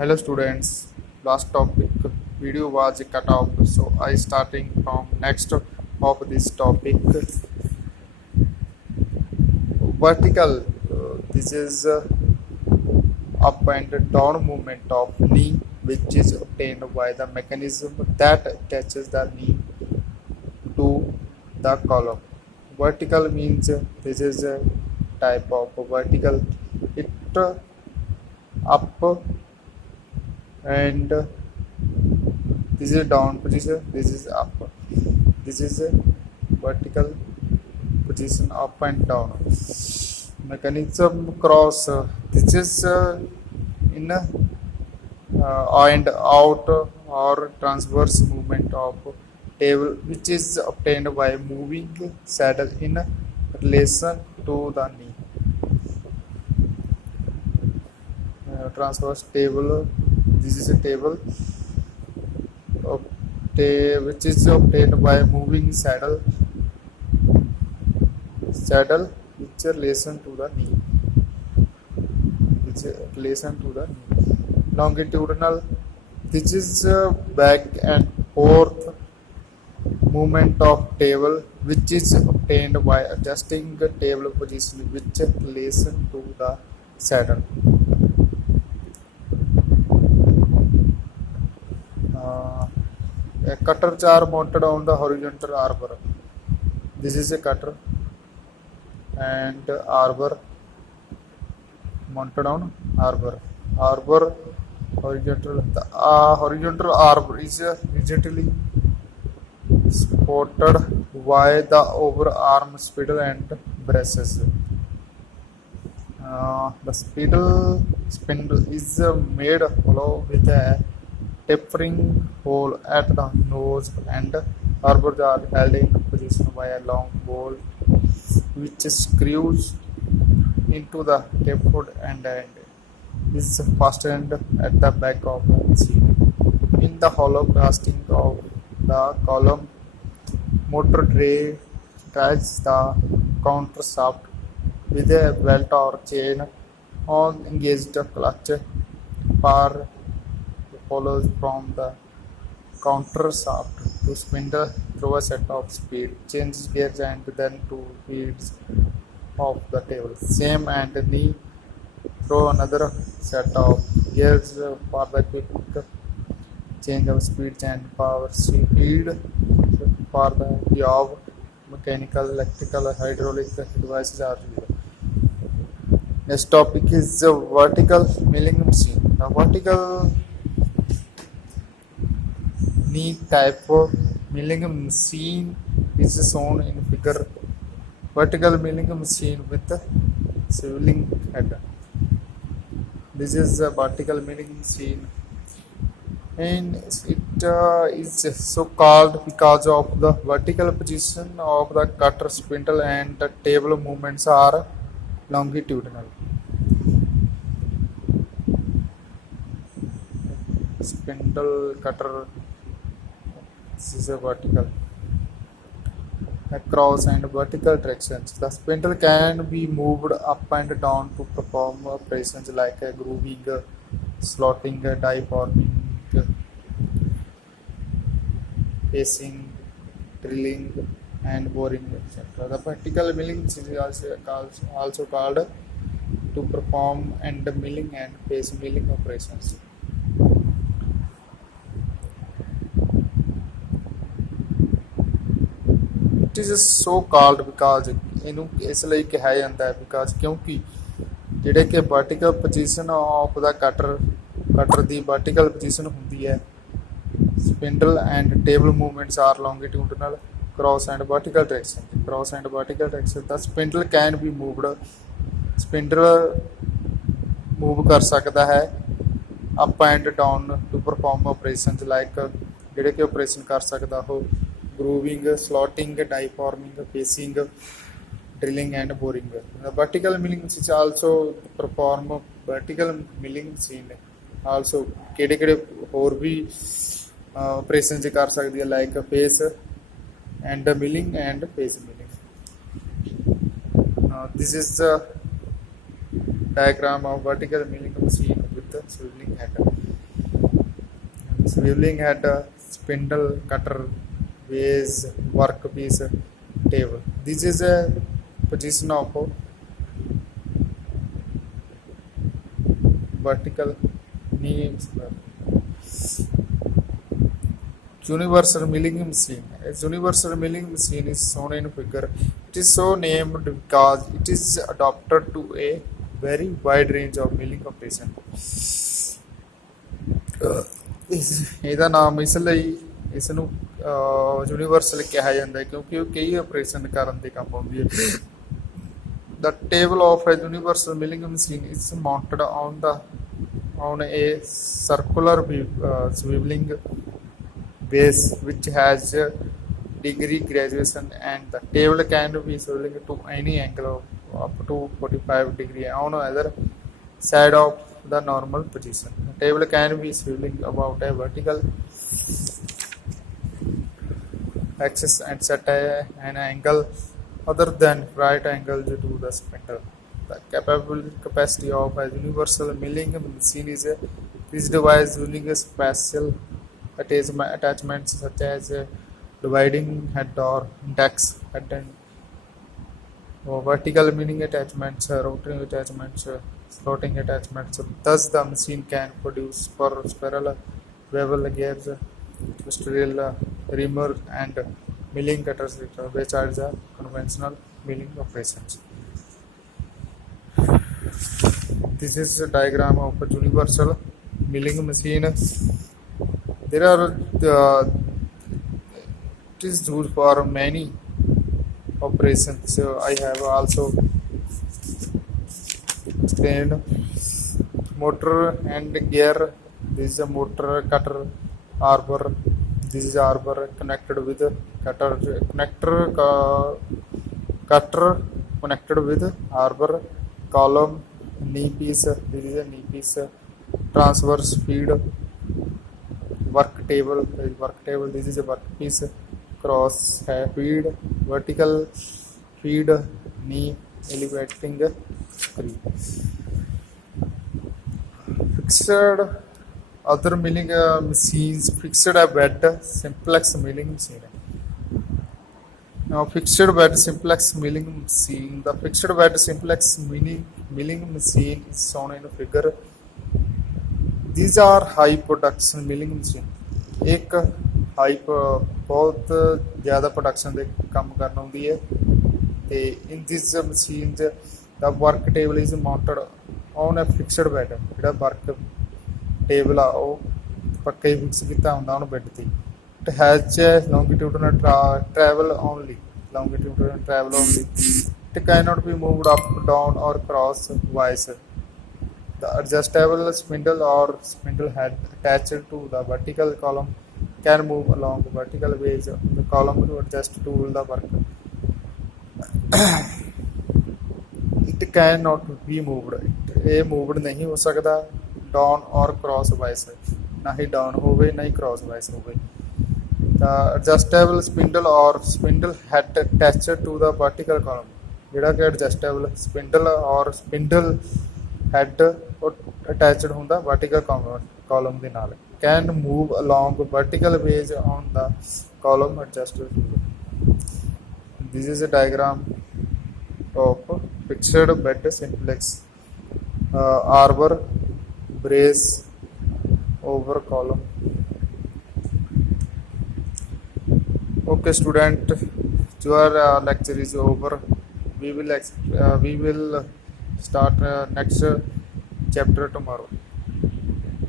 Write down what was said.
Hello students, last topic video was cut off, so I starting from next of this topic. Vertical, this is up and down movement of knee, which is obtained by the mechanism that attaches the knee to the column. Vertical means this is a type of vertical. It up and this is down position, this is up, this is a vertical position, up and down. Mechanism cross, this is in and out or transverse movement of table, which is obtained by moving saddle in relation to the knee. Transverse table, this is a table which is obtained by moving saddle which relation to the knee, which relation to the knee. Longitudinal, this is back and forth movement of table, which is obtained by adjusting the table position which relation to the saddle. A cutters are mounted on the horizontal arbor. This is a cutter and arbor mounted on arbor. Arbor horizontal. The horizontal arbor is rigidly supported by the overarm spindle and braces. The spindle is made hollow with a tapering hole at the nose, and arbors are held in position by a long bolt which screws into the tapered end is fastened at the back of the machine. In the hollow casting of the column, motor drives the counter shaft with a belt or chain on engaged clutch bar follows from the counter shaft to spindle through a set of speed, changes gears and then to speeds of the table. Same and knee through another set of gears for the quick change of speeds and power speed for the job. Mechanical, electrical, hydraulic devices are used. Next topic is vertical milling machine. The vertical knee type of milling machine is shown in figure. Vertical milling machine with a swiveling head. This is a vertical milling machine, and it is so called because of the vertical position of the cutter spindle and the table movements are longitudinal. Spindle cutter, this is a vertical. Across and vertical directions. The spindle can be moved up and down to perform operations like grooving, slotting, die forming, pacing, drilling, and boring, etc. The vertical milling is also called to perform end milling and pace milling operations. It is so called because ਇਹਨੂੰ ਇਸ ਲਈ ਕਿਹਾ ਜਾਂਦਾ ਹੈ because ਕਿਉਂਕਿ ਜਿਹੜੇ ਕਿ vertical position of the cutter the vertical position ਹੁੰਦੀ ਹੈ, spindle and table movements are longitudinal, cross and vertical direction. Cross and vertical direction, the spindle can be moved. Spindle move ਕਰ ਸਕਦਾ ਹੈ up and down to perform operations like ਜਿਹੜੇ ਕਿ operation ਕਰ ਸਕਦਾ ਉਹ grooving, slotting, die forming, pacing, drilling and boring. The vertical milling machine also perform vertical milling machine also ਕਿਹੜੇ ਹੋਰ ਵੀ operations ਕਰ ਸਕਦੀ ਹੈ like pace and milling and pace milling. This is the diagram of vertical milling machine with with swiveling head. Swiveling head, spindle, cutter, vase, workpiece, table. This is a position of vertical knee. Universal milling machine. A universal milling machine is shown in figure. It is so named because it is adapted to a very wide range of milling operation. ਇਹਦਾ ਨਾਮ ਇਸ ਲਈ ਇਸ ਨੂੰ universal ਕਿਹਾ ਜਾਂਦਾ ਹੈ ਕਿਉਂਕਿ ਉਹ ਕਈ ਆਪਰੇਸ਼ਨ ਕਰਨ ਦੇ ਕੰਮ ਆਉਂਦੀ ਹੈ. The table of a universal milling machine is mounted on a circular swiveling base which has degree graduation, and the table can be swiveling to any angle of up to 45 degree on either side of the normal position. The table can be swiveling about a vertical axis and set an angle other than right angle to the spindle. The capacity of a universal milling machine is device using a special attachments such as dividing head or index head and vertical milling attachments, rotating attachments, floating attachments. Thus, the machine can produce for spiral bevel gears, twisted reamer, and milling cutters, which are the conventional milling operations. This is a diagram of a universal milling machine. There are it is used for many operations. So I have also explained motor and gear. This is a motor, cutter, arbor. This is arbor connected with cutter. Cutter connected with arbor, column, knee piece. This is a knee piece. Transverse feed. Work table. This is a work piece. Cross feed, vertical feed, knee elevating screw. Fixed other milling machines. Fixed bed simplex milling machine. Now fixed bed simplex milling machine. The fixed bed simplex milling machine is shown in a figure. These are high production milling machine. एक high ਬਹੁਤ ਜ਼ਿਆਦਾ production ਦੇ ਕੰਮ ਕਰਨ ਆਉਂਦੀ ਹੈ ਤੇ in this machine ਦਾ work table is mounted on a fixed bed. ਜਿਹੜਾ ਵਰਕ ਟੇਬਲ ਆ ਉਹ ਪੱਕਾ ਹੀ ਫਿਕਸ ਕੀਤਾ ਹੁੰਦਾ ਉਹਨੂੰ ਬੈੱਡ ਤੇ. It has longitudinal travel only. It can not be moved up down or crosswise. The adjustable spindle or spindle head attached to the vertical column can move along the vertical ways of the column to adjust to the work. It cannot be moved. ਇਹ moved ਨਹੀਂ ਹੋ ਸਕਦਾ down or crosswise. ਨਾ ਹੀ down ਹੋਵੇ ਨਾ ਹੀ crosswise ਹੋਵੇ. The adjustable spindle or spindle head attached to the vertical column. ਜਿਹੜਾ ਕਿ adjustable spindle or spindle head attached ਹੁੰਦਾ vertical column ਦੇ ਨਾਲ. Can move along vertical ways on the column adjusted to it. This is a diagram of fixed bed simplex arbor brace over column. Okay student, your lecture is over. We will start next chapter tomorrow.